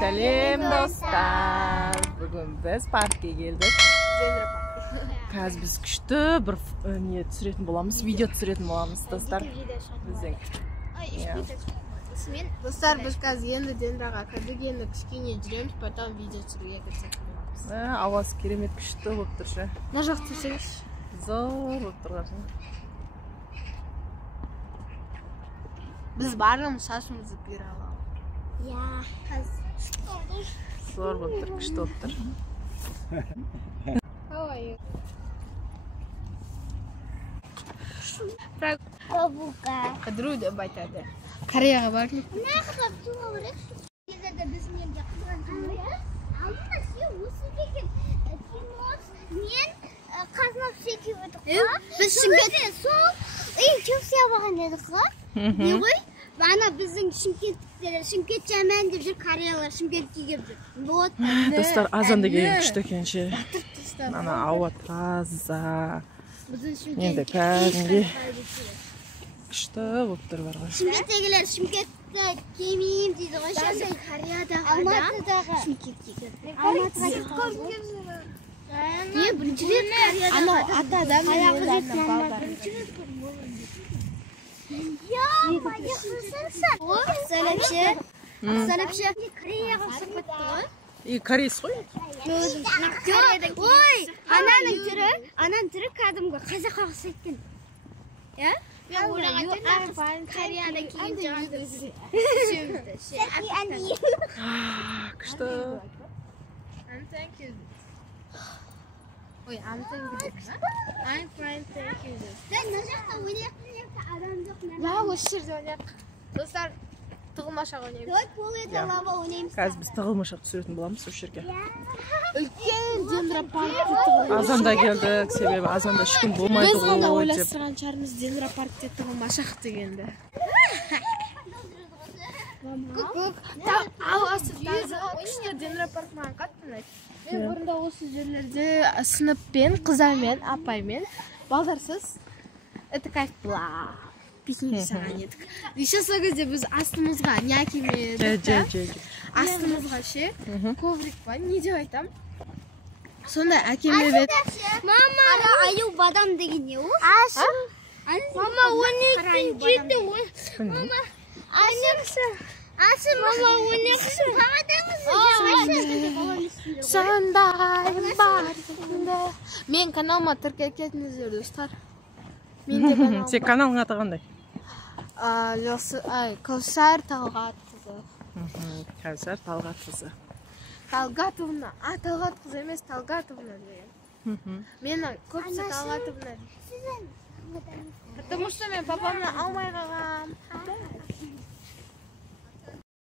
Сәлем достар. Бүгін біз паркке келдік. Қазір біз күшті бір не түсіретін боламыз, видео түсіретін боламыз достар. Біздің. Достар, біз қазір енді Денраға кірдік, енді кішкене жүреміз, потом видео түсіруге кірсек боламыз. Ауасы керемет күшті болып тұршы. Мына жақ түсірсеңіз. Зор болып тұрған. Біз барлығымыз шашымызды бере аламыз. Зор болып тұр, күшті болып тұр. Қыдыру деп айтады. Кореяға бардым. Біз Шымкентте сол Челсиға барған едік қой. Не ғой? Ана біздің Шымкенттіктер, Шымкент жаман деп жүр, кореялар Шымкентке келіп жүр. Достар, азан деген күшті екенше. Ана ауа таза. Енді кәдімгі күшті болып тұр бар ғой. Шымкенттегілер Шымкентті келмеймін дейді ғой. Кореядағы Алматыдағы Шымкентке келіп. Алматыға не бірінші рет Кореяда. Ана ата адам елдерінің балдары. Сәлепші Кореяға ұқсап кетті ғой. Корейс ғой? Ой, ананың түрі кәдімгі қазаққа ұқсап кеткен. Мен ойлаған Кореяда кейін жағады. Күшті. Ой, I'm fine, thank you. Сен мына жақта ойнайтын адам жоқ. Я, осы жерде ойнайық. Достар, тығылмашақ ойнаймыз. Ол еді лава ойнаймыз. Қазір біз тығылмашақ түсіретін боламыз осы жерге. Үлкен Дендрапаркте тығылмашақ. Азанда келдік, себебі азанда ешкім болмайды Біз ғана ғой деп. ойластырған шығармыз Дендрапаркте тығылмашақ дегенді. Ауасы таза күшті Дендрапарк маған қатты ұнайды. Мен бұрында осы жерлерде сыныппен, қыздармен, апаймен, балдарсыз, это кайф была. Пикник жасаған едік. Еще сол кезде біз астымызға някеме астымызға ше, коврик па, не деп айтам? Сонда әкеме бет. Мама, аю бадам деген не ол? Мама, 12 жетті. Мама, Асым, мама, 12-ші. Сондай бар. Мен каналыма тіркеліп кетіңіздер, достар. Сен каналың аты қандай? Кәусар Талғатқызы. Кәусар Талғатқызы. Талғатовна. Талғатқызы емес, Талғатовна деген. Мені көпсі Талғатовна. Потому что мен папамны алмай қалғам.